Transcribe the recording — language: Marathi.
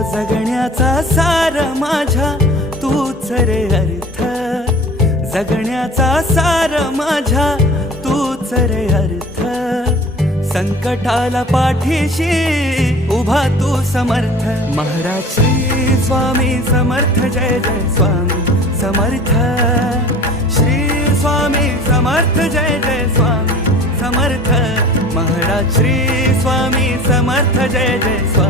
जगण्याचा सार माझ्या तूच रे अर्थ. जगण्याचा सार माझ्या तूच रे अर्थ. संकटाला पाठीशी उभा तू समर्थ. महाराज. श्री स्वामी समर्थ जय जय स्वामी समर्थ. श्री स्वामी समर्थ जय जय स्वामी समर्थ. महाराज श्री स्वामी समर्थ जय जय स्वामी